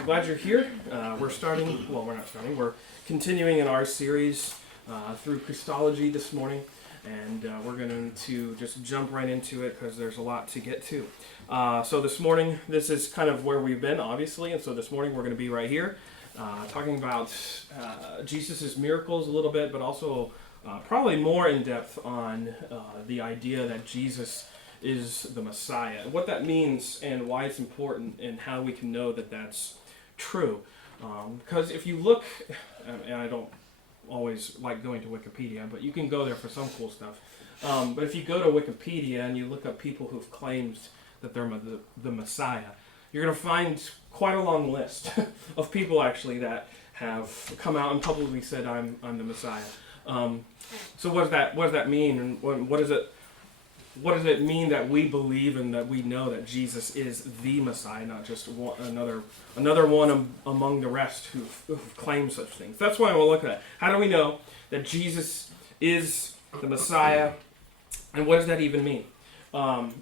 I'm glad you're here. We're continuing in our series through Christology this morning, and we're going to just jump right into it because there's a lot to get to. So this morning, this is kind of where we've been, obviously, and so this morning we're going to be right here talking about Jesus' miracles a little bit, but also probably more in depth on the idea that Jesus is the Messiah, what that means and why it's important and how we can know that that's true. Because if you look, and I don't always like going to Wikipedia, but you can go there for some cool stuff. But if you go to Wikipedia and you look up people who've claimed that they're the Messiah, you're going to find quite a long list of people actually that have come out and publicly said, I'm the Messiah. So what does that mean, and what does it mean that we believe and that we know that Jesus is the Messiah, not just another one among the rest who claim such things? That's why we'll look at it. How do we know that Jesus is the Messiah, and what does that even mean?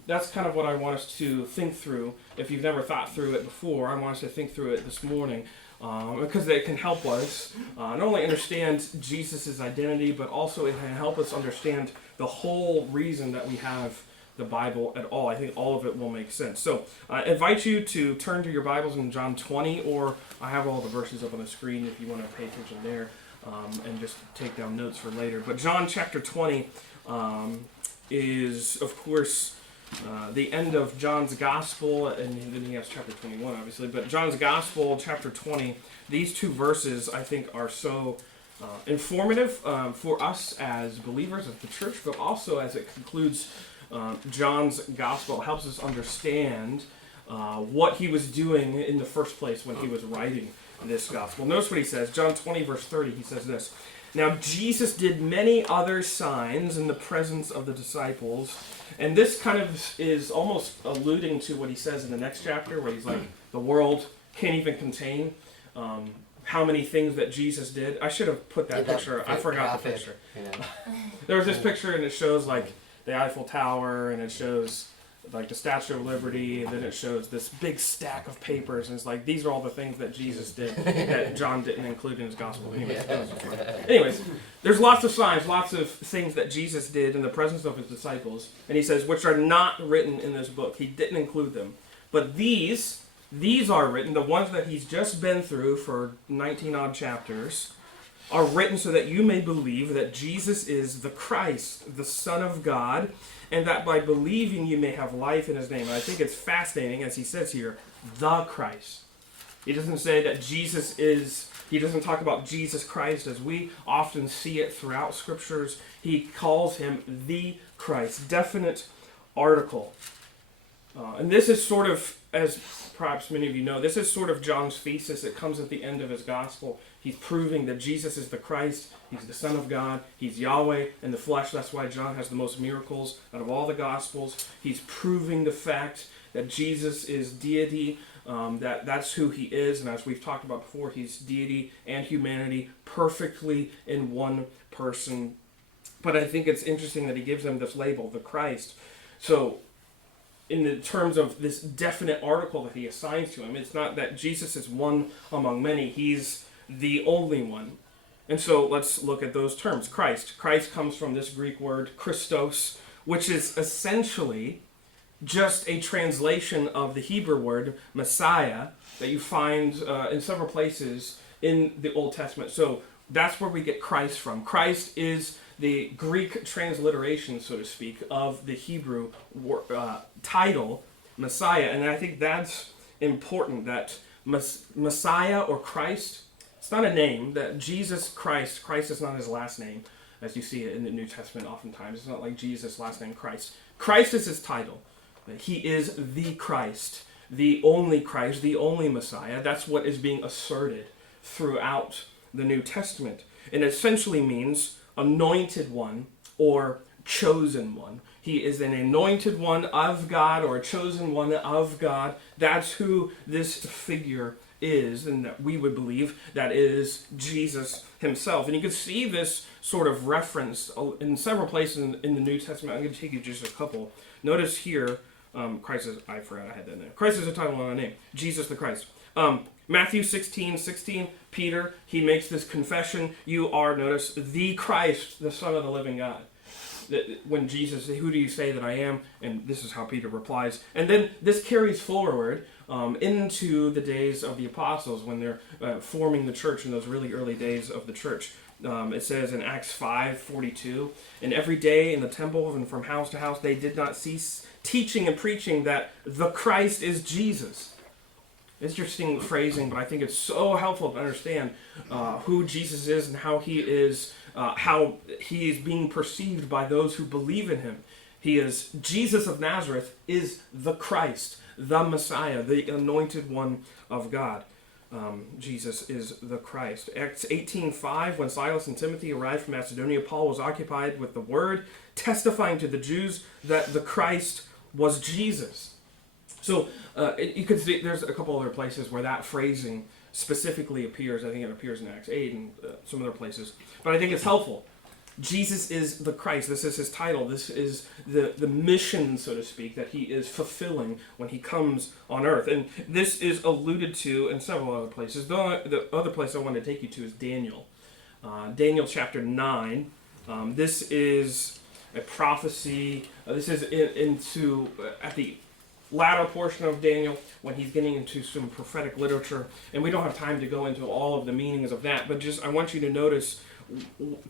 That's kind of what I want us to think through. If you've never thought through it before, I want us to think through it this morning. Because it can help us not only understand Jesus' identity, but also it can help us understand the whole reason that we have the Bible at all. I think all of it will make sense. So I invite you to turn to your Bibles in John 20, or I have all the verses up on the screen if you want to pay attention there and just take down notes for later. But John chapter 20 is, of course, the end of John's Gospel, and then he has chapter 21, obviously. But John's Gospel, chapter 20, these two verses, I think, are so informative for us as believers of the church, but also as it concludes John's Gospel. It helps us understand what he was doing in the first place when he was writing this Gospel. Notice what he says. John 20, verse 30, he says this. Now Jesus did many other signs in the presence of the disciples. And this kind of is almost alluding to what he says in the next chapter, where he's like, the world can't even contain how many things that Jesus did. I should have put that picture. I forgot the picture. Yeah. There was this picture, and it shows like the Eiffel Tower, and it shows like the Statue of Liberty, and then it shows this big stack of papers, and it's like, these are all the things that Jesus did that John didn't include in his gospel. Anyways, there's lots of signs, lots of things that Jesus did in the presence of his disciples, and he says, which are not written in this book. He didn't include them. But these are written, the ones that he's just been through for 19 odd chapters, are written so that you may believe that Jesus is the Christ, the Son of God, and that by believing you may have life in his name. And I think it's fascinating, as he says here, the Christ. He doesn't say that he doesn't talk about Jesus Christ as we often see it throughout scriptures. He calls him the Christ, definite article. And this is sort of, as perhaps many of you know, this is sort of John's thesis. It comes at the end of his gospel. He's proving that Jesus is the Christ. He's the Son of God. He's Yahweh in the flesh. That's why John has the most miracles out of all the Gospels. He's proving the fact that Jesus is deity, that's who he is. And as we've talked about before, he's deity and humanity perfectly in one person. But I think it's interesting that he gives them this label, the Christ. So in the terms of this definite article that he assigns to him, it's not that Jesus is one among many. He's the only one. And so let's look at those terms. Christ. Christ comes from this Greek word, Christos, which is essentially just a translation of the Hebrew word, Messiah, that you find in several places in the Old Testament. So that's where we get Christ from. Christ is the Greek transliteration, so to speak, of the Hebrew title, Messiah. And I think that's important, that Messiah or Christ, it's not a name, that Jesus Christ is not his last name, as you see it in the New Testament oftentimes. It's not like Jesus' last name, Christ. Christ is his title. He is the Christ, the only Messiah. That's what is being asserted throughout the New Testament. It essentially means anointed one or chosen one. He is an anointed one of God or a chosen one of God. That's who this figure is, and that we would believe that is Jesus himself. And you can see this sort of reference in several places in the New Testament. I'm going to take you just a couple. Notice here, Christ is, I forgot I had that name. Christ is a title, not a name. Jesus the Christ. Matthew 16:16, Peter, he makes this confession, you are, notice, the Christ, the Son of the living God. When Jesus says, who do you say that I am? And this is how Peter replies. And then this carries forward into the days of the apostles when they're forming the church in those really early days of the church. It says in Acts 5:42, and every day in the temple and from house to house they did not cease teaching and preaching that the Christ is Jesus. Interesting phrasing, but I think it's so helpful to understand who Jesus is and how he is being perceived by those who believe in him. He is Jesus of Nazareth, is the Christ, the Messiah, the anointed one of God. Jesus is the Christ. Acts 18:5, when Silas and Timothy arrived from Macedonia, Paul was occupied with the word, testifying to the Jews that the Christ was Jesus. So you could see there's a couple other places where that phrasing specifically appears. I think it appears in Acts 8 and some other places. But I think it's helpful. Jesus is the Christ. This is his title. This is the mission, so to speak, that he is fulfilling when he comes on earth. And this is alluded to in several other places. The other place I want to take you to is Daniel. Daniel chapter 9. This is a prophecy. This is at the latter portion of Daniel when he's getting into some prophetic literature. And we don't have time to go into all of the meanings of that. But just I want you to notice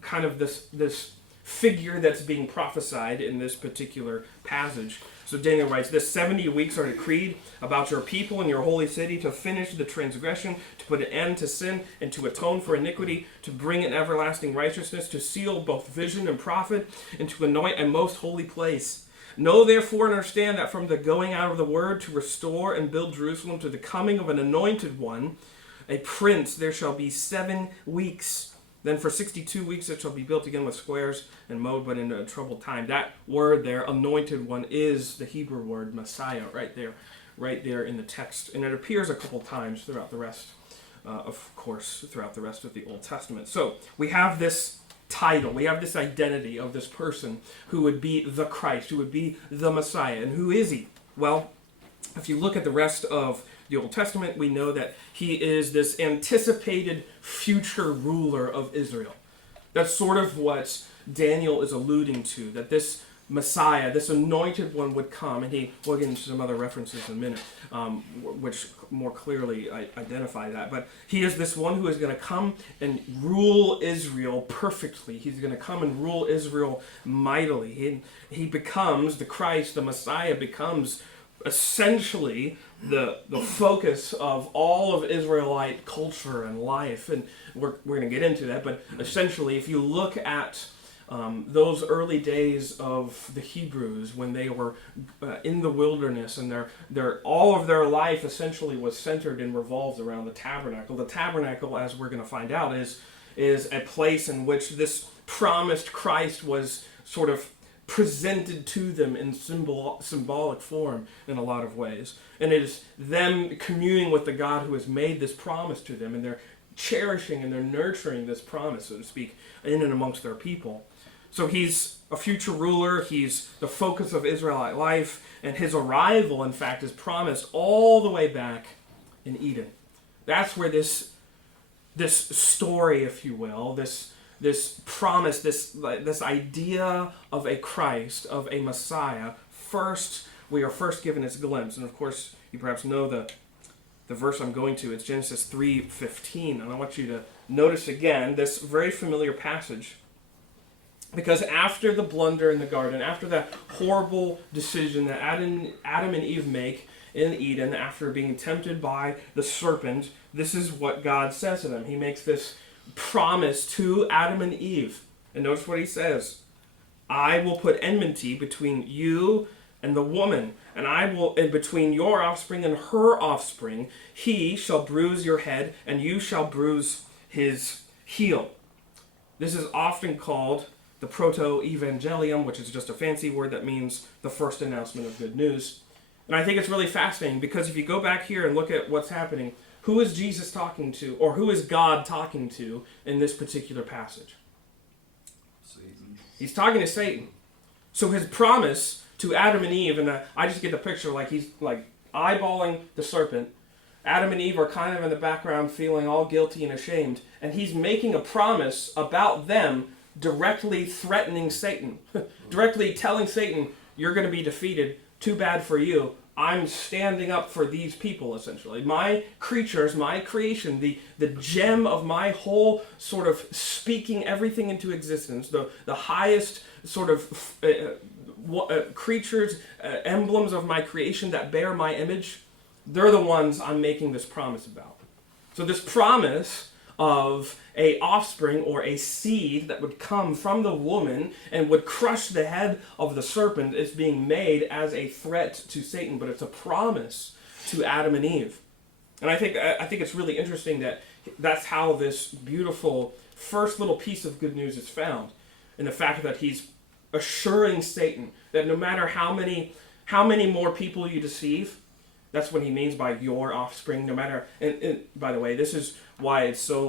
kind of this figure that's being prophesied in this particular passage. So Daniel writes, this 70 weeks are decreed about your people and your holy city to finish the transgression, to put an end to sin, and to atone for iniquity, to bring in everlasting righteousness, to seal both vision and prophet, and to anoint a most holy place. Know therefore and understand that from the going out of the word to restore and build Jerusalem to the coming of an anointed one, a prince, there shall be 7 weeks. Then for 62 weeks it shall be built again with squares and mowed, but in a troubled time. That word there, anointed one, is the Hebrew word Messiah right there in the text. And it appears a couple times throughout the rest, throughout the rest of the Old Testament. So we have this title, we have this identity of this person who would be the Christ, who would be the Messiah. And who is he? Well, if you look at the rest of the Old Testament, we know that he is this anticipated future ruler of Israel. That's sort of what Daniel is alluding to, that this Messiah, this anointed one would come, and we'll get into some other references in a minute, which more clearly identify that. But he is this one who is going to come and rule Israel perfectly. He's going to come and rule Israel mightily. He becomes, the Christ, the Messiah becomes essentially the focus of all of Israelite culture and life, and we're going to get into that. But essentially, if you look at those early days of the Hebrews when they were in the wilderness, and their all of their life essentially was centered and revolved around the tabernacle. The tabernacle, as we're going to find out, is a place in which this promised Christ was sort of presented to them in symbolic form in a lot of ways. And it is them communing with the God who has made this promise to them, and they're cherishing and they're nurturing this promise, so to speak, in and amongst their people. So he's a future ruler, he's the focus of Israelite life, and his arrival, in fact, is promised all the way back in Eden. That's where this story, if you will, this promise, this idea of a Christ, of a Messiah, we are first given its glimpse. And of course, you perhaps know the verse I'm going to. It's Genesis 3:15. And I want you to notice again this very familiar passage. Because after the blunder in the garden, after that horrible decision that Adam and Eve make in Eden, after being tempted by the serpent, this is what God says to them. He makes this promise to Adam and Eve. And notice what he says. I will put enmity between you and the woman, and between your offspring and her offspring. He shall bruise your head, and you shall bruise his heel. This is often called the proto-evangelium, which is just a fancy word that means the first announcement of good news. And I think it's really fascinating because if you go back here and look at what's happening, who is Jesus talking to, or who is God talking to in this particular passage? Satan. He's talking to Satan. So his promise to Adam and Eve, and I just get the picture like he's like eyeballing the serpent, Adam and Eve are kind of in the background feeling all guilty and ashamed, and he's making a promise about them, directly threatening Satan, directly telling Satan, you're going to be defeated, too bad for you. I'm standing up for these people, essentially. My creatures, my creation, the gem of my whole sort of speaking everything into existence, the highest sort of creatures, emblems of my creation that bear my image, they're the ones I'm making this promise about. So this promise of a offspring or a seed that would come from the woman and would crush the head of the serpent is being made as a threat to Satan, but it's a promise to Adam and Eve. And I think it's really interesting that that's how this beautiful first little piece of good news is found, in the fact that he's assuring Satan that no matter how many more people you deceive, that's what he means by your offspring. No matter, and by the way, this is why it's so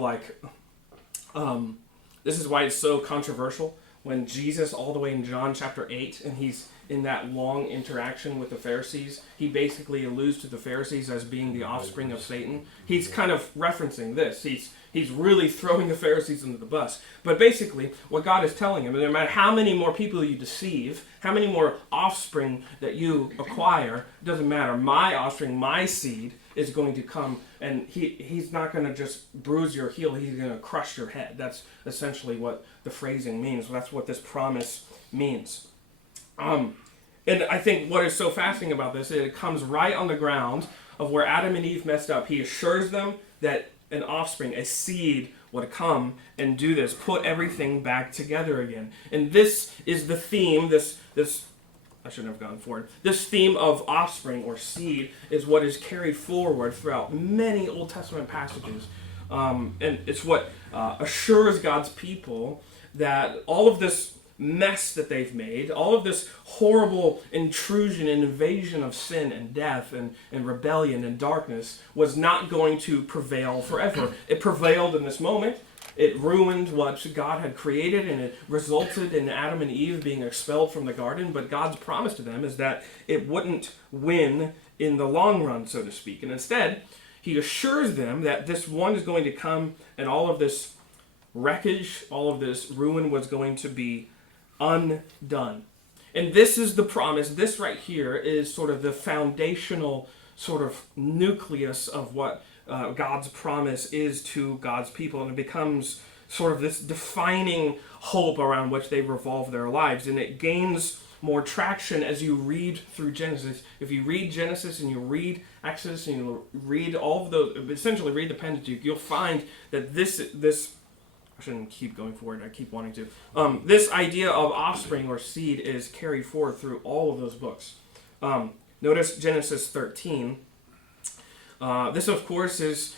controversial when Jesus, all the way in John chapter 8, and he's in that long interaction with the Pharisees, he basically alludes to the Pharisees as being the offspring of Satan. He's kind of referencing this. He's really throwing the Pharisees under the bus. But basically, what God is telling him, no matter how many more people you deceive, how many more offspring that you acquire, doesn't matter. My offspring, my seed, is going to come, and he's not going to just bruise your heel, he's going to crush your head. That's essentially what the phrasing means. That's what this promise means. And I think what is so fascinating about this is it comes right on the ground of where Adam and Eve messed up. He assures them that an offspring, a seed, would come and do this, put everything back together again. And this is the theme, this I shouldn't have gone forward. This theme of offspring or seed is what is carried forward throughout many Old Testament passages. And it's what assures God's people that all of this mess that they've made, all of this horrible intrusion and invasion of sin and death and rebellion and darkness was not going to prevail forever. It prevailed in this moment. It ruined what God had created, and it resulted in Adam and Eve being expelled from the garden. But God's promise to them is that it wouldn't win in the long run, so to speak. And instead, he assures them that this one is going to come, and all of this wreckage, all of this ruin was going to be undone. And this is the promise. This right here is sort of the foundational sort of nucleus of what God's promise is to God's people, and it becomes sort of this defining hope around which they revolve their lives, and it gains more traction as you read through Genesis. If you read Genesis and you read Exodus and you read all of those, essentially read the Pentateuch, you'll find that this I shouldn't keep going forward, I keep wanting to. This idea of offspring or seed is carried forward through all of those books. Notice Genesis 13. This, of course, is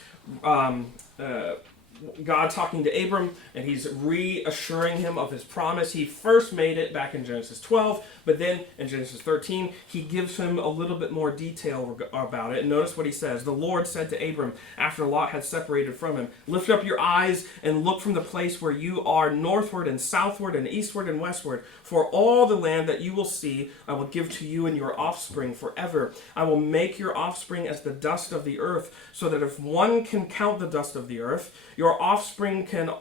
God talking to Abram, and he's reassuring him of his promise. He first made it back in Genesis 12, but then in Genesis 13, he gives him a little bit more detail about it. And notice what he says. The Lord said to Abram, after Lot had separated from him, lift up your eyes and look from the place where you are northward and southward and eastward and westward. For all the land that you will see, I will give to you and your offspring forever. I will make your offspring as the dust of the earth, so that if one can count the dust of the earth, your offspring can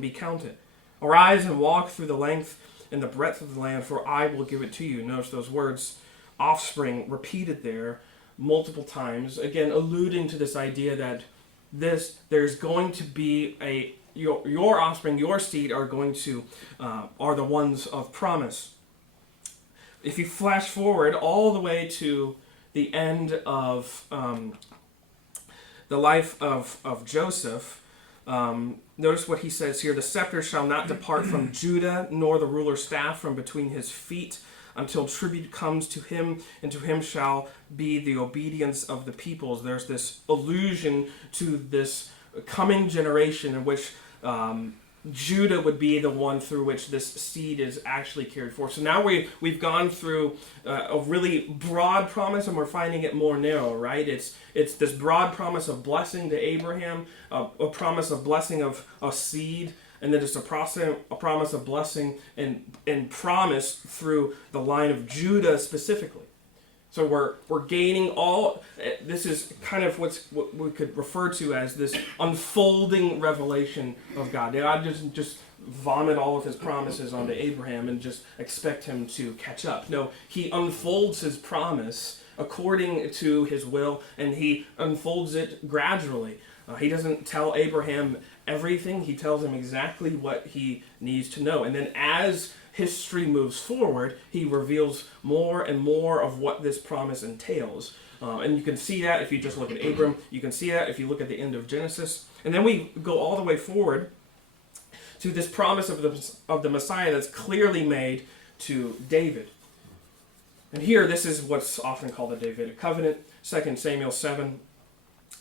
be counted. Arise and walk through the length and the breadth of the land, for I will give it to you. Notice those words, offspring, repeated there multiple times, again alluding to this idea that there's going to be your offspring, your seed are the ones of promise. If you flash forward all the way to the end of the life of Joseph, notice what he says here. The scepter shall not depart from Judah, nor the ruler's staff from between his feet, until tribute comes to him, and to him shall be the obedience of the peoples. There's this allusion to this coming generation in which Judah would be the one through which this seed is actually carried forth. So now we've gone through a really broad promise, and we're finding it more narrow, right? It's this broad promise of blessing to Abraham, a promise of blessing of a seed, and then just a promise of blessing and promise through the line of Judah specifically. So we're gaining all. This is kind of what we could refer to as this unfolding revelation of God. God doesn't just vomit all of his promises onto Abraham and just expect him to catch up. No, he unfolds his promise according to his will, and he unfolds it gradually. He doesn't tell Abraham everything. He tells him exactly what he needs to know. And then as history moves forward, he reveals more and more of what this promise entails. And you can see that if you just look at Abram. You can see that if you look at the end of Genesis. And then we go all the way forward to this promise of the Messiah that's clearly made to David. And here, this is what's often called the Davidic covenant, 2 Samuel 7.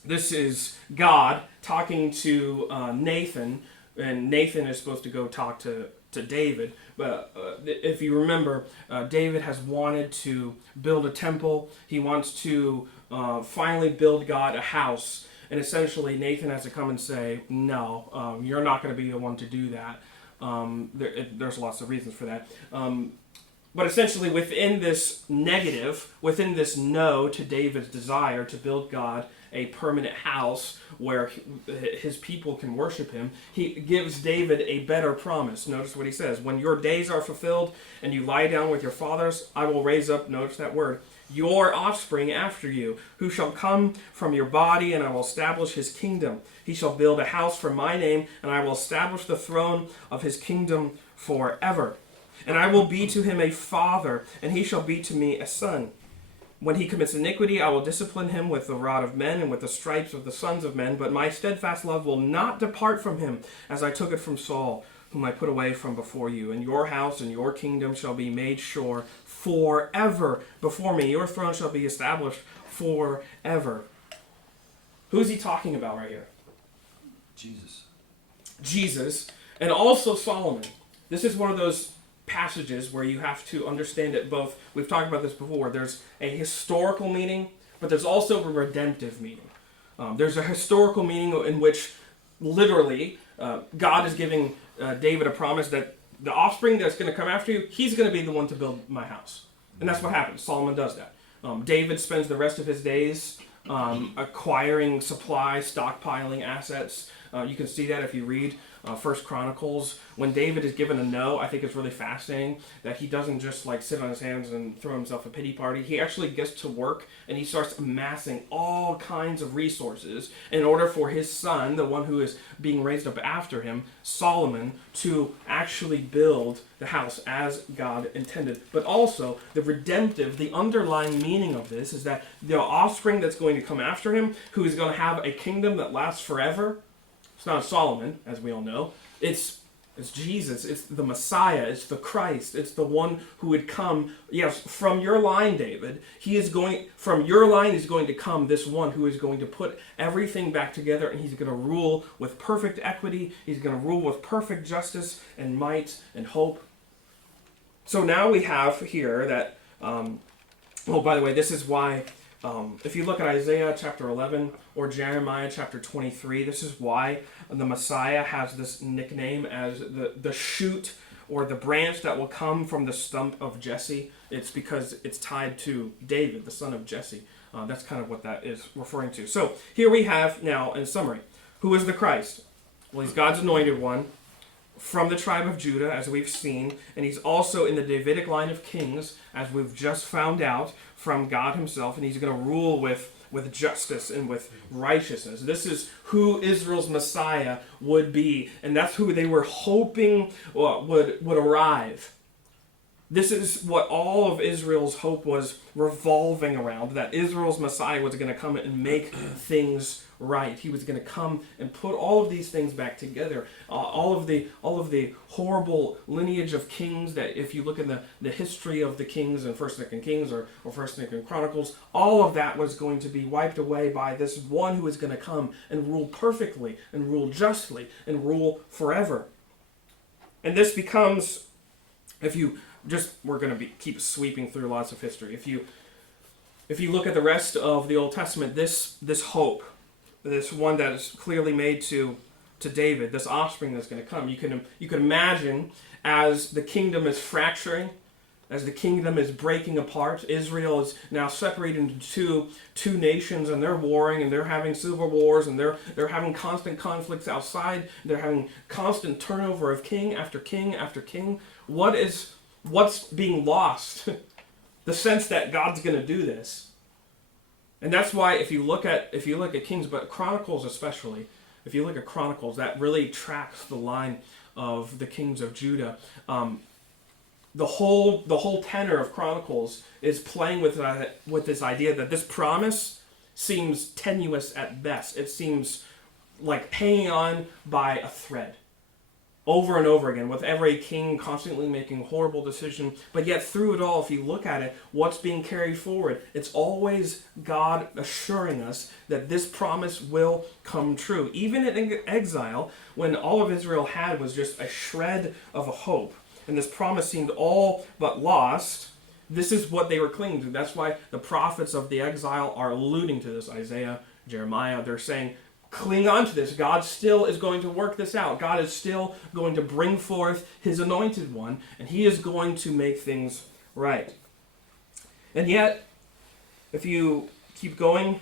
This is God talking to Nathan, and Nathan is supposed to go talk to David. But if you remember, David has wanted to build a temple. He wants to finally build God a house. And essentially, Nathan has to come and say, no, you're not going to be the one to do that. There's lots of reasons for that. But essentially, within this negative, within this no to David's desire to build God a permanent house where his people can worship him, he gives David a better promise. Notice what he says. When your days are fulfilled and you lie down with your fathers, I will raise up, notice that word, your offspring after you, who shall come from your body, and I will establish his kingdom. He shall build a house for my name, and I will establish the throne of his kingdom forever. And I will be to him a father, and he shall be to me a son. When he commits iniquity, I will discipline him with the rod of men and with the stripes of the sons of men. But my steadfast love will not depart from him, as I took it from Saul, whom I put away from before you. And your house and your kingdom shall be made sure forever before me. Your throne shall be established forever. Who's he talking about right here? Jesus. And also Solomon. This is one of those passages where you have to understand it both. We've talked about this before. There's a historical meaning, but there's also a redemptive meaning. There's a historical meaning in which literally God is giving David a promise that the offspring that's going to come after you, he's going to be the one to build my house. And that's what happens. Solomon does that. David spends the rest of his days acquiring supply, stockpiling assets. You can see that if you read First Chronicles. When David is given a no, I think it's really fascinating that he doesn't just like sit on his hands and throw himself a pity party. He actually gets to work and he starts amassing all kinds of resources in order for his son, the one who is being raised up after him, Solomon, to actually build the house as God intended. But also, the redemptive, the underlying meaning of this is that the offspring that's going to come after him, who is going to have a kingdom that lasts forever, it's not Solomon, as we all know. It's Jesus. It's the Messiah. It's the Christ. It's the one who would come. Yes, from your line, David. From your line is going to come this one who is going to put everything back together, and he's going to rule with perfect equity. He's going to rule with perfect justice and might and hope. So now we have here that, by the way, this is why, if you look at Isaiah chapter 11 or Jeremiah chapter 23, this is why the Messiah has this nickname as the shoot or the branch that will come from the stump of Jesse. It's because it's tied to David, the son of Jesse. That's kind of what that is referring to. So here we have now, in summary, who is the Christ? Well, he's God's anointed one from the tribe of Judah, as we've seen, and he's also in the Davidic line of kings, as we've just found out from God himself, and he's going to rule with justice and with righteousness. This is who Israel's Messiah would be, and that's who they were hoping would arrive. This is what all of Israel's hope was revolving around, that Israel's Messiah was going to come and make things right. He was going to come and put all of these things back together. All of the horrible lineage of kings that, if you look in the history of the kings in 1st and 2nd Kings or 1st and 2nd Chronicles, all of that was going to be wiped away by this one who is going to come and rule perfectly and rule justly and rule forever. And this becomes, we're going to keep sweeping through lots of history. If you look at the rest of the Old Testament, this hope, this one that is clearly made to David, this offspring that's going to come, you can imagine as the kingdom is fracturing, as the kingdom is breaking apart. Israel is now separated into two nations, and they're warring, and they're having civil wars, and they're having constant conflicts outside. They're having constant turnover of king after king after king. What's being lost? The sense that God's going to do this. And that's why if you look at Kings, but Chronicles especially, if you look at Chronicles, that really tracks the line of the kings of Judah. The whole tenor of Chronicles is playing with this idea that this promise seems tenuous at best. It seems like hanging on by a thread over and over again, with every king constantly making horrible decisions. But yet through it all, if you look at it, what's being carried forward? It's always God assuring us that this promise will come true. Even in exile, when all of Israel had was just a shred of a hope, and this promise seemed all but lost, this is what they were clinging to. That's why the prophets of the exile are alluding to this. Isaiah, Jeremiah, they're saying, cling on to this. God still is going to work this out. God is still going to bring forth his anointed one, and he is going to make things right. And yet, if you keep going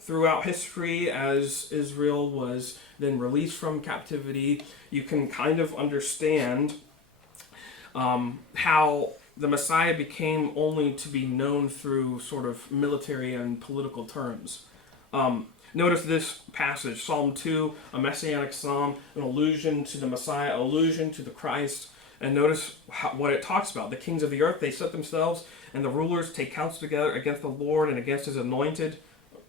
throughout history, as Israel was then released from captivity, you can kind of understand how the Messiah became only to be known through sort of military and political terms. Notice this passage, Psalm 2, a messianic psalm, an allusion to the Messiah, allusion to the Christ. And notice what it talks about. The kings of the earth, they set themselves, and the rulers take counsel together against the Lord and against his anointed,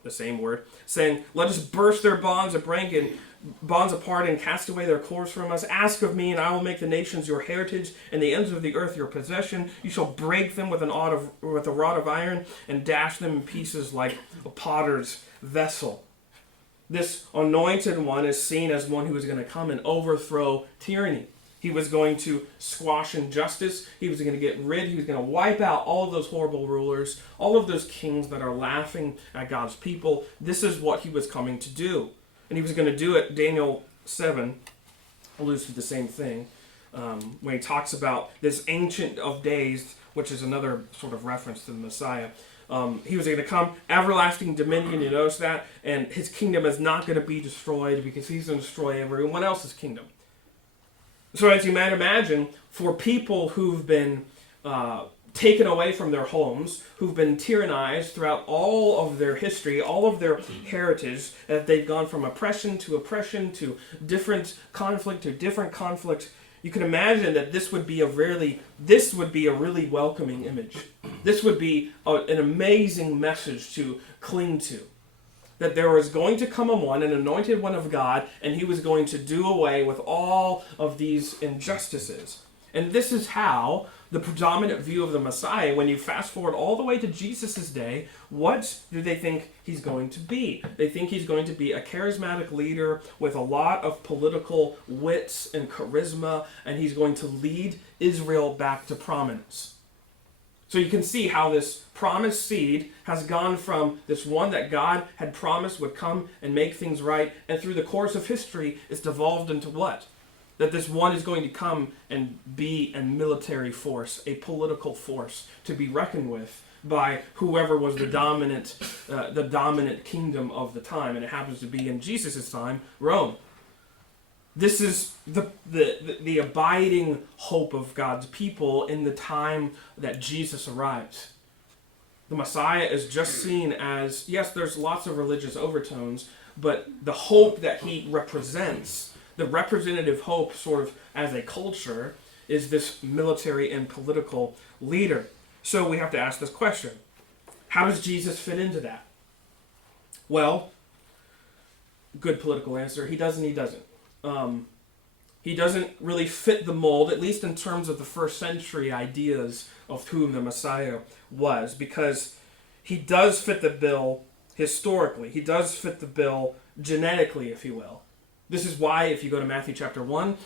the same word, saying, let us burst their bonds apart and cast away their cords from us. Ask of me, and I will make the nations your heritage, and the ends of the earth your possession. You shall break them with a rod of iron, and dash them in pieces like a potter's vessel. This anointed one is seen as one who is going to come and overthrow tyranny. He was going to squash injustice. He was going to get rid. He was going to wipe out all of those horrible rulers, all of those kings that are laughing at God's people. This is what he was coming to do. And he was going to do it. Daniel 7 alludes to the same thing when he talks about this Ancient of Days, which is another sort of reference to the Messiah. He was going to come, everlasting dominion, you notice that, and his kingdom is not going to be destroyed because he's going to destroy everyone else's kingdom. So as you might imagine, for people who've been taken away from their homes, who've been tyrannized throughout all of their history, all of their heritage, that they've gone from oppression to different conflict to different conflict, you can imagine that this would be a really welcoming image. This would be an amazing message to cling to. That there was going to come an anointed one of God, and he was going to do away with all of these injustices. And this is how the predominant view of the Messiah, when you fast forward all the way to Jesus' day, what do they think he's going to be? They think he's going to be a charismatic leader with a lot of political wits and charisma, and he's going to lead Israel back to prominence. So you can see how this promised seed has gone from this one that God had promised would come and make things right, and through the course of history, it's devolved into what? That this one is going to come and be a military force, a political force to be reckoned with by whoever was the dominant kingdom of the time, and it happens to be in Jesus' time, Rome. This is the abiding hope of God's people in the time that Jesus arrives. The Messiah is just seen as, yes, there's lots of religious overtones, but the hope that he represents, the representative hope sort of as a culture, is this military and political leader. So we have to ask this question. How does Jesus fit into that? Well, good political answer. He does and he doesn't. He doesn't really fit the mold, at least in terms of the first century ideas of whom the Messiah was, because he does fit the bill historically. He does fit the bill genetically, if you will. This is why, if you go to Matthew chapter 1,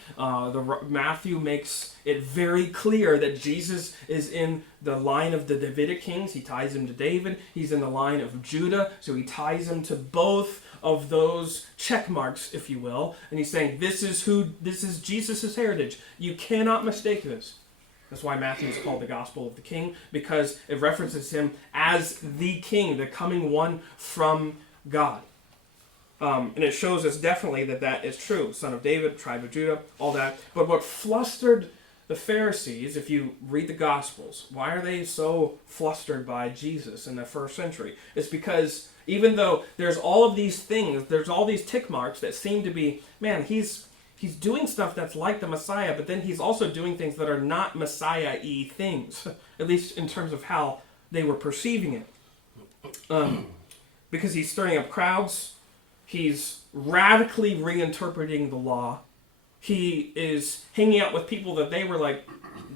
Matthew makes it very clear that Jesus is in the line of the Davidic kings. He ties him to David. He's in the line of Judah, so he ties him to both of those check marks, if you will. And he's saying, this is Jesus' heritage. You cannot mistake this. That's why Matthew is called the Gospel of the King, because it references him as the King, the coming one from God. And it shows us definitely that is true. Son of David, tribe of Judah, all that. But what flustered the Pharisees, if you read the Gospels, why are they so flustered by Jesus in the first century? It's because even though there's all of these things, there's all these tick marks that seem to be, man, he's doing stuff that's like the Messiah, but then he's also doing things that are not Messiah-y things, at least in terms of how they were perceiving it. Because he's stirring up crowds, he's radically reinterpreting the law, he is hanging out with people that they were like,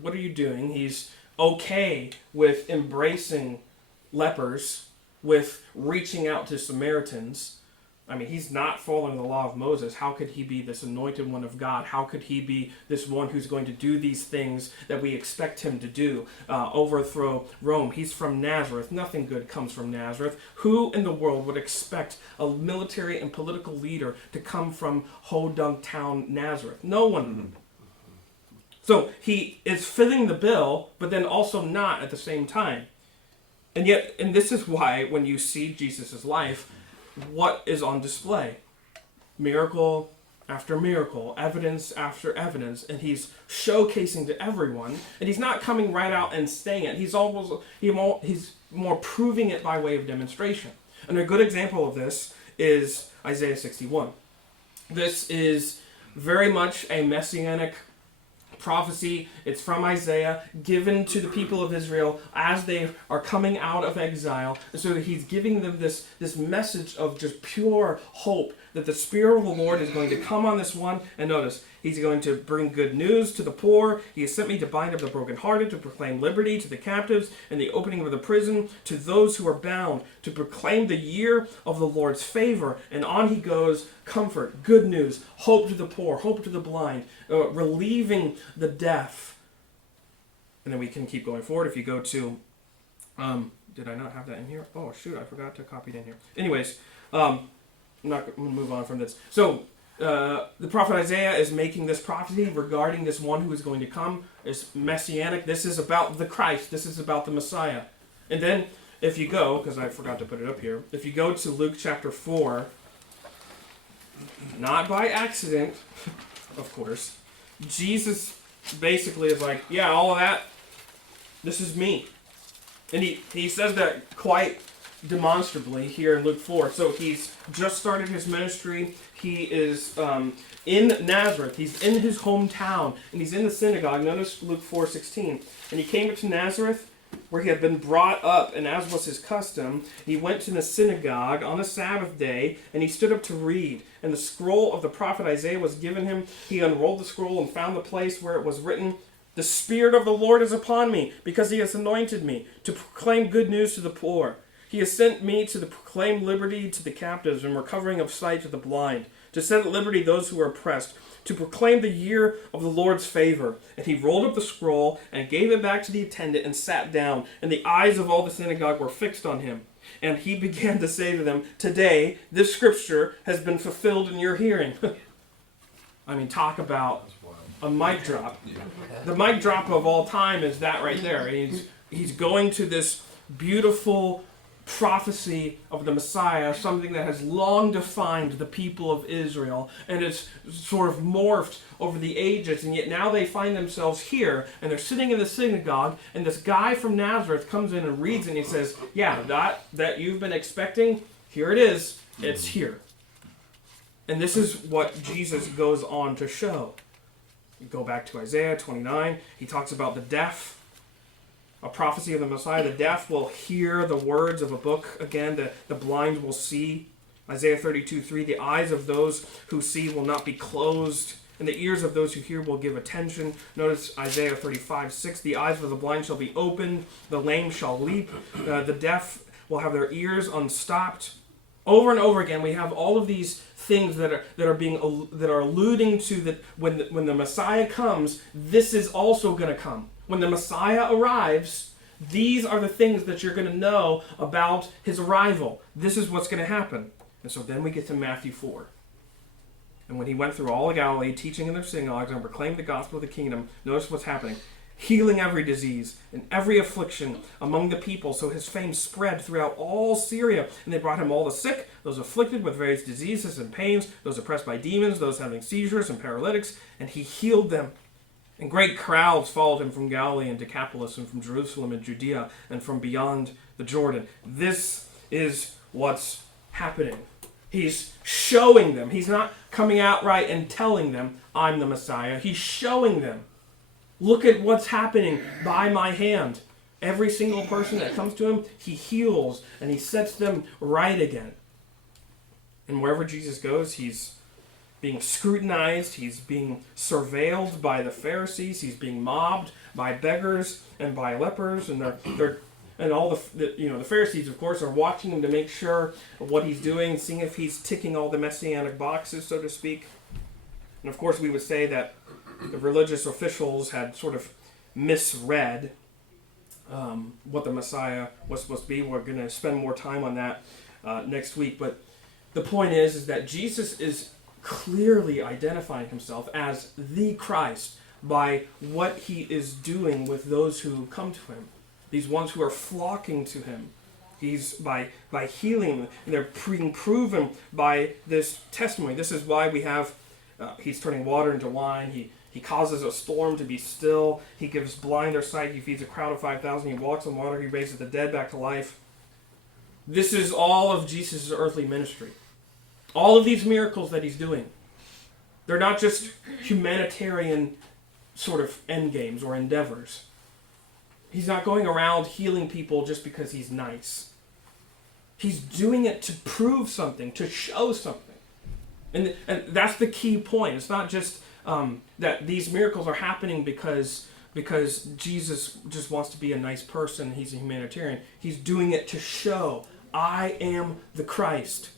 what are you doing? He's okay with embracing lepers, with reaching out to Samaritans. I mean, he's not following the law of Moses. How could he be this anointed one of God? How could he be this one who's going to do these things that we expect him to do? Overthrow Rome. He's from Nazareth. Nothing good comes from Nazareth. Who in the world would expect a military and political leader to come from Ho-Dunk Town, Nazareth? No one. So he is fitting the bill, but then also not at the same time. And yet, and this is why when you see Jesus' life, what is on display? Miracle after miracle, evidence after evidence, and he's showcasing to everyone, and he's not coming right out and saying it. He's more proving it by way of demonstration. And a good example of this is Isaiah 61. This is very much a messianic prophecy. It's from Isaiah, given to the people of Israel as they are coming out of exile. And so he's giving them this message of just pure hope that the Spirit of the Lord is going to come on this one. And notice, he's going to bring good news to the poor. He has sent me to bind up the brokenhearted, to proclaim liberty to the captives, and the opening of the prison to those who are bound, to proclaim the year of the Lord's favor. And on he goes, comfort, good news, hope to the poor, hope to the blind, relieving the deaf. And then we can keep going forward. If you go to, did I not have that in here? Oh shoot, I forgot to copy it in here. Anyways, I'm going to move on from this. So, the prophet Isaiah is making this prophecy regarding this one who is going to come. It's messianic. This is about the Christ. This is about the Messiah. And then, if you go, because I forgot to put it up here, if you go to Luke chapter 4, not by accident, of course, Jesus basically is like, yeah, all of that, this is me. And he says that quite demonstrably here in Luke 4. So he's just started his ministry. He is in Nazareth. He's in his hometown, and he's in the synagogue. Notice Luke 4:16. And he came into Nazareth, where he had been brought up, and as was his custom, he went to the synagogue on the Sabbath day, and he stood up to read. And the scroll of the prophet Isaiah was given him. He unrolled the scroll and found the place where it was written, "The Spirit of the Lord is upon me, because he has anointed me to proclaim good news to the poor. He has sent me to proclaim liberty to the captives and recovering of sight to the blind, to set at liberty those who are oppressed, to proclaim the year of the Lord's favor." And he rolled up the scroll and gave it back to the attendant and sat down. And the eyes of all the synagogue were fixed on him. And he began to say to them, "Today, this scripture has been fulfilled in your hearing." I mean, talk about a mic drop. The mic drop of all time is that right there. He's going to this beautiful prophecy of the Messiah, something that has long defined the people of Israel, and it's sort of morphed over the ages, and yet now they find themselves here, and they're sitting in the synagogue, and this guy from Nazareth comes in and reads, and he says, yeah, that you've been expecting, here it is, it's here. And this is what Jesus goes on to show. You go back to Isaiah 29, he talks about the deaf, a prophecy of the Messiah. The deaf will hear the words of a book again. The blind will see. Isaiah 32:3, the eyes of those who see will not be closed, and the ears of those who hear will give attention. Notice Isaiah 35:6, the eyes of the blind shall be opened, the lame shall leap, the deaf will have their ears unstopped. Over and over again, we have all of these things that are alluding to that when the Messiah comes, this is also going to come. When the Messiah arrives, these are the things that you're going to know about his arrival. This is what's going to happen. And so then we get to Matthew 4. And when he went through all of Galilee, teaching in their synagogues and proclaimed the gospel of the kingdom, notice what's happening. healing every disease and every affliction among the people. So his fame spread throughout all Syria, and they brought him all the sick, those afflicted with various diseases and pains, those oppressed by demons, those having seizures and paralytics, and he healed them. And great crowds followed him from Galilee and Decapolis, and from Jerusalem and Judea, and from beyond the Jordan. This is what's happening. He's showing them. He's not coming out right and telling them, I'm the Messiah. He's showing them. Look at what's happening by my hand. Every single person that comes to him, he heals and he sets them right again. And wherever Jesus goes, he's being scrutinized, he's being surveilled by the Pharisees, he's being mobbed by beggars and by lepers, and all the Pharisees, of course, are watching him to make sure of what he's doing, seeing if he's ticking all the messianic boxes, so to speak. And of course, we would say that the religious officials had sort of misread what the Messiah was supposed to be. We're going to spend more time on that next week. But the point is that Jesus is clearly identifying himself as the Christ by what he is doing with those who come to him. These ones who are flocking to him. He's by healing them. And they're being proven by this testimony. This is why we have, he's turning water into wine. He causes a storm to be still. He gives blind their sight. He feeds a crowd of 5,000. He walks on water. He raises the dead back to life. This is all of Jesus' earthly ministry. All of these miracles that he's doing, they're not just humanitarian sort of end games or endeavors. He's not going around healing people just because he's nice. He's doing it to prove something, to show something. And that's the key point. It's not just that these miracles are happening because Jesus just wants to be a nice person. He's a humanitarian. He's doing it to show, I am the Christ.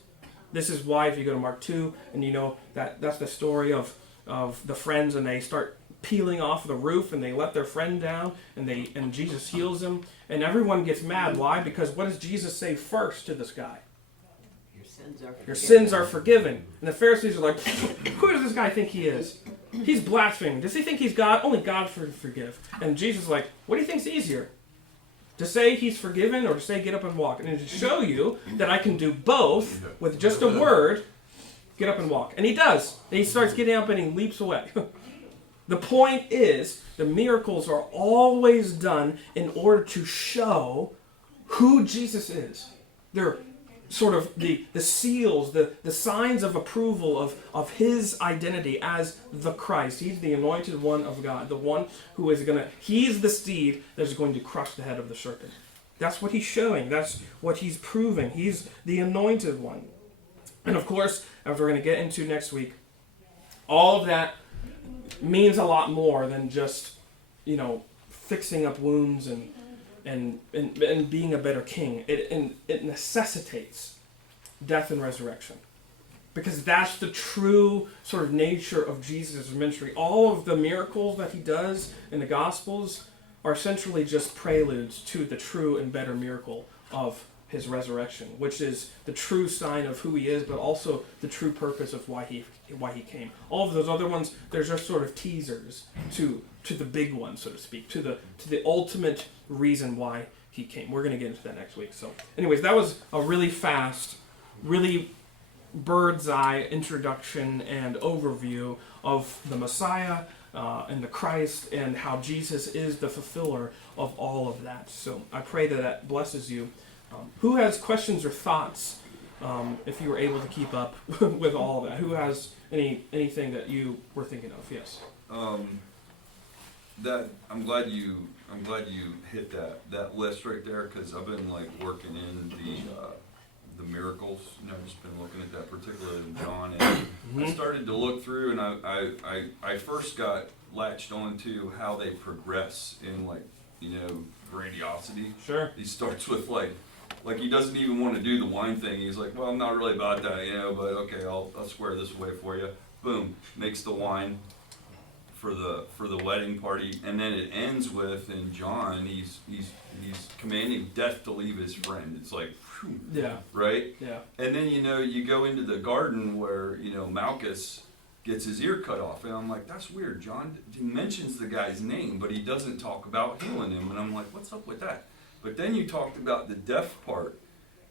This is why if you go to Mark 2, and you know that's the story of the friends, and they start peeling off the roof, and they let their friend down, and Jesus heals him, and everyone gets mad. Why? Because what does Jesus say first to this guy? Your sins are forgiven. And the Pharisees are like, who does this guy think he is? He's blaspheming. Does he think he's God? Only God can forgive. And Jesus is like, what do you think's easier? To say he's forgiven or to say get up and walk? And to show you that I can do both with just a word, get up and walk. And he does. And he starts getting up and he leaps away. The point is, the miracles are always done in order to show who Jesus is. They're sort of the seals, the signs of approval of his identity as the Christ. He's the anointed one of God, the one who is he's the steed that is going to crush the head of the serpent. That's what he's showing. That's what he's proving. He's the anointed one. And of course, as we're going to get into next week, all of that means a lot more than just, fixing up wounds and being a better king. It necessitates death and resurrection. Because that's the true sort of nature of Jesus' ministry. All of the miracles that he does in the Gospels are essentially just preludes to the true and better miracle of his resurrection, which is the true sign of who he is, but also the true purpose of why he came. All of those other ones, they're just sort of teasers to the big one, so to speak, to the ultimate reason why he came. We're going to get into that next week. So, anyways, that was a really fast, really bird's eye introduction and overview of the Messiah and the Christ and how Jesus is the fulfiller of all of that. So I pray that blesses you. Who has questions or thoughts, if you were able to keep up with all of that? Who has anything that you were thinking of? Yes. That I'm glad you hit that list right there, because I've been working in the miracles. I've just been looking at that particularly in John, and I started to look through, and I first got latched onto how they progress in grandiosity. Sure. He starts with he doesn't even want to do the wine thing. He's like, well, I'm not really about that, but okay, I'll square this away for you. Boom, makes the wine for the wedding party, and then it ends with, in John, he's commanding death to leave his friend. It's like, whew, yeah, right? Yeah. And then you go into the garden where Malchus gets his ear cut off. And I'm like, that's weird. John he mentions the guy's name, but he doesn't talk about healing him. And I'm like, what's up with that? But then you talked about the deaf part.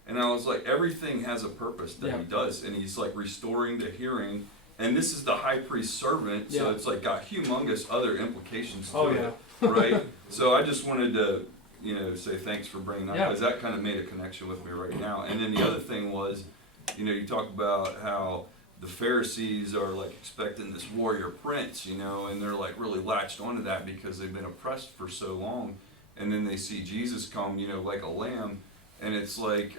And I was like, everything has a purpose that he does. And he's like restoring the hearing. And this is the high priest's servant. So it's like got humongous other implications to it. Right? So I just wanted to, say thanks for bringing that, because that kind of made a connection with me right now. And then the other thing was, you talk about how the Pharisees are like expecting this warrior prince, and they're like really latched onto that because they've been oppressed for so long. And then they see Jesus come, like a lamb, and it's like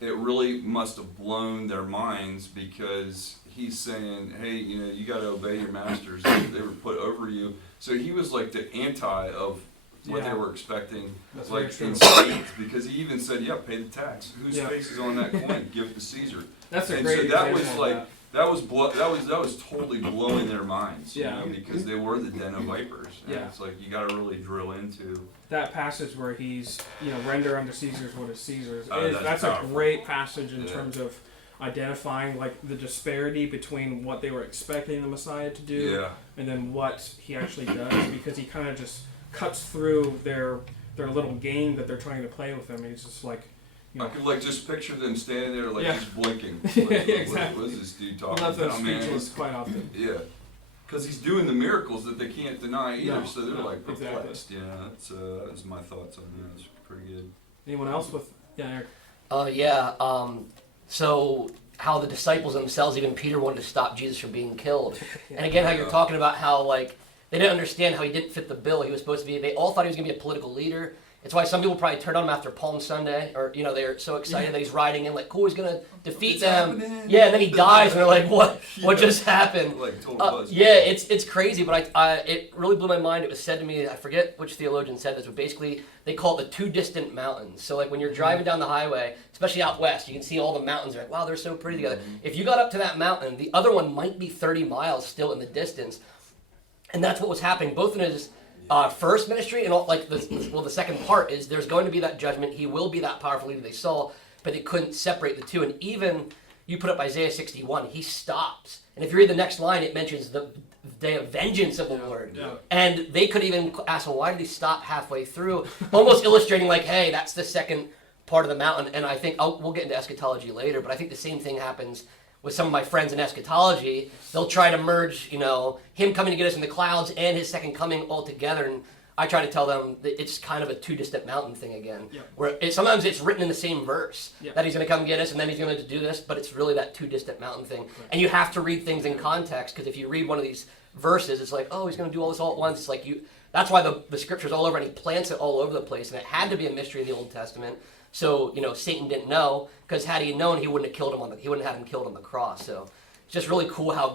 it really must have blown their minds, because he's saying, hey, you got to obey your masters. They were put over you. So he was like the anti of what they were expecting, like in states, because he even said, pay the tax. Whose face is on that coin? Give it to Caesar. That's a great example. That was like that was totally blowing their minds, because they were the den of vipers. And it's like you got to really drill into that passage where he's, render unto Caesar's what is Caesar's. That's powerful. A great passage in terms of identifying like the disparity between what they were expecting the Messiah to do and then what he actually does, because he kind of just cuts through their little game that they're trying to play with him. He's just like, I could like just picture them standing there like just blinking. Exactly. What is this dude talking about? Left them speechless quite often. Yeah, because he's doing the miracles that they can't deny either. No, so they're like perplexed. Exactly. That's my thoughts on that. It's pretty good. Anyone else with Eric? So how the disciples themselves, even Peter, wanted to stop Jesus from being killed. And again, how you're talking about how like they didn't understand how he didn't fit the bill. He was supposed to be. They all thought he was going to be a political leader. It's why some people probably turned on him after Palm Sunday, or they're so excited that he's riding in, like, cool, he's gonna defeat them. Happening. Yeah, and then he dies, and they're like, what? What just happened? Like total buzz. It's crazy, but it really blew my mind. It was said to me, I forget which theologian said this, but basically they call it the two distant mountains. So like when you're driving down the highway, especially out west, you can see all the mountains. You're like, wow, they're so pretty together. If you got up to that mountain, the other one might be 30 miles still in the distance, and that's what was happening both in his first ministry and the second part is there's going to be that judgment. He will be that powerful leader they saw, but they couldn't separate the two. And even you put up Isaiah 61, he stops. And if you read the next line, it mentions the day of vengeance of the Lord. Yeah. And they could even ask, well, why did he stop halfway through? Almost illustrating like, hey, that's the second part of the mountain. And I think we'll get into eschatology later, but I think the same thing happens with some of my friends in eschatology. They'll try to merge, him coming to get us in the clouds and his second coming all together. And I try to tell them that it's kind of a two distant mountain thing again. Yep. Where sometimes it's written in the same verse Yep. that he's going to come get us and then he's going to do this, but it's really that two distant mountain thing. Right. And you have to read things in context, because if you read one of these verses, it's like, oh, he's going to do all this all at once. It's like that's why the scripture's all over, and he plants it all over the place. And it had to be a mystery in the Old Testament. So, Satan didn't know, because had he known, he wouldn't have killed him he wouldn't have him killed on the cross. So it's just really cool how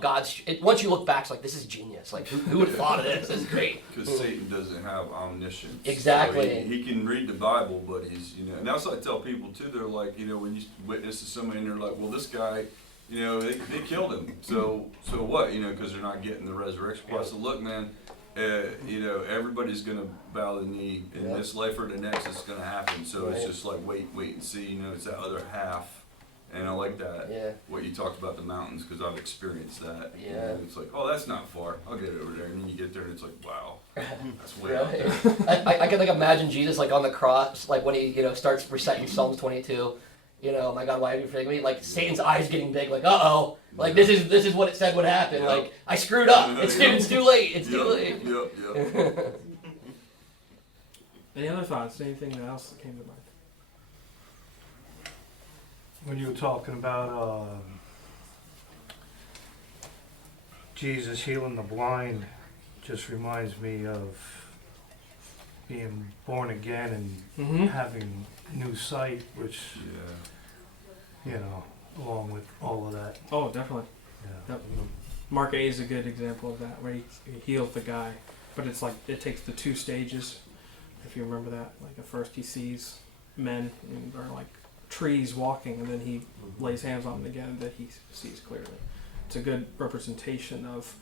once you look back, it's like, this is genius. Like, who would have thought of this? This is great. Because Satan doesn't have omniscience. Exactly. So he can read the Bible, but he's, and that's what I tell people too. They're like, when you witness to somebody and they're like, well, this guy, they killed him. So what? Because they're not getting the resurrection. Well, I said, look, man, everybody's going to bow the knee in this life or the next. It's going to happen. So it's just like, wait and see. It's that other half. And I like that, what you talked about the mountains, because I've experienced that. Yeah. It's like, oh, that's not far. I'll get over there. And then you get there and it's like, wow, that's way Really? out there. I can imagine Jesus on the cross, when he starts reciting Psalms 22. My God, why have you forsaken me? Like Satan's eyes getting big, like this is what it said would happen. Yep. Like I screwed up. It's too late. It's too late. Yep. Any other thoughts? Anything else that came to mind? When you were talking about Jesus healing the blind, just reminds me of being born again and having new sight, which, along with all of that. Oh, definitely. Yeah. Yep. Mark A is a good example of that, where he heals the guy, but it's like it takes the two stages, if you remember that. Like at first he sees men and they're like trees walking, and then he lays hands on them again, and then he sees clearly. It's a good representation of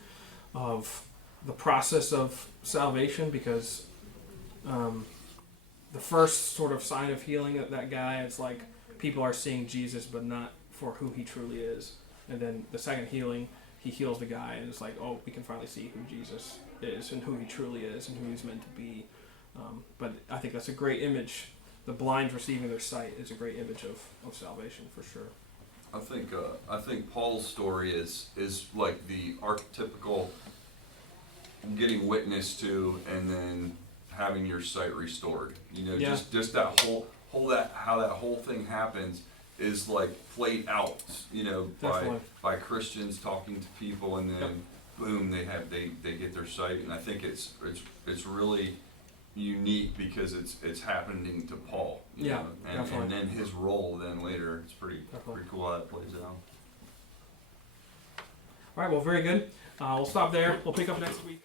the process of salvation, because the first sort of sign of healing that guy, it's like people are seeing Jesus but not for who he truly is. And then the second healing, he heals the guy, and it's like, oh, we can finally see who Jesus is and who he truly is and who he's meant to be. But I think that's a great image. The blind receiving their sight is a great image of salvation for sure. I think Paul's story is like the archetypical getting witness to and then having your sight restored. You know, Yeah. just that whole how that whole thing happens is like played out. You know, Definitely. by Christians talking to people, and then boom, they get their sight. And I think it's really unique because it's happening to Paul. You Yeah, know? And definitely. then his role then later. It's pretty cool how that plays out. All right, well, very good. We'll stop there. We'll pick up next week.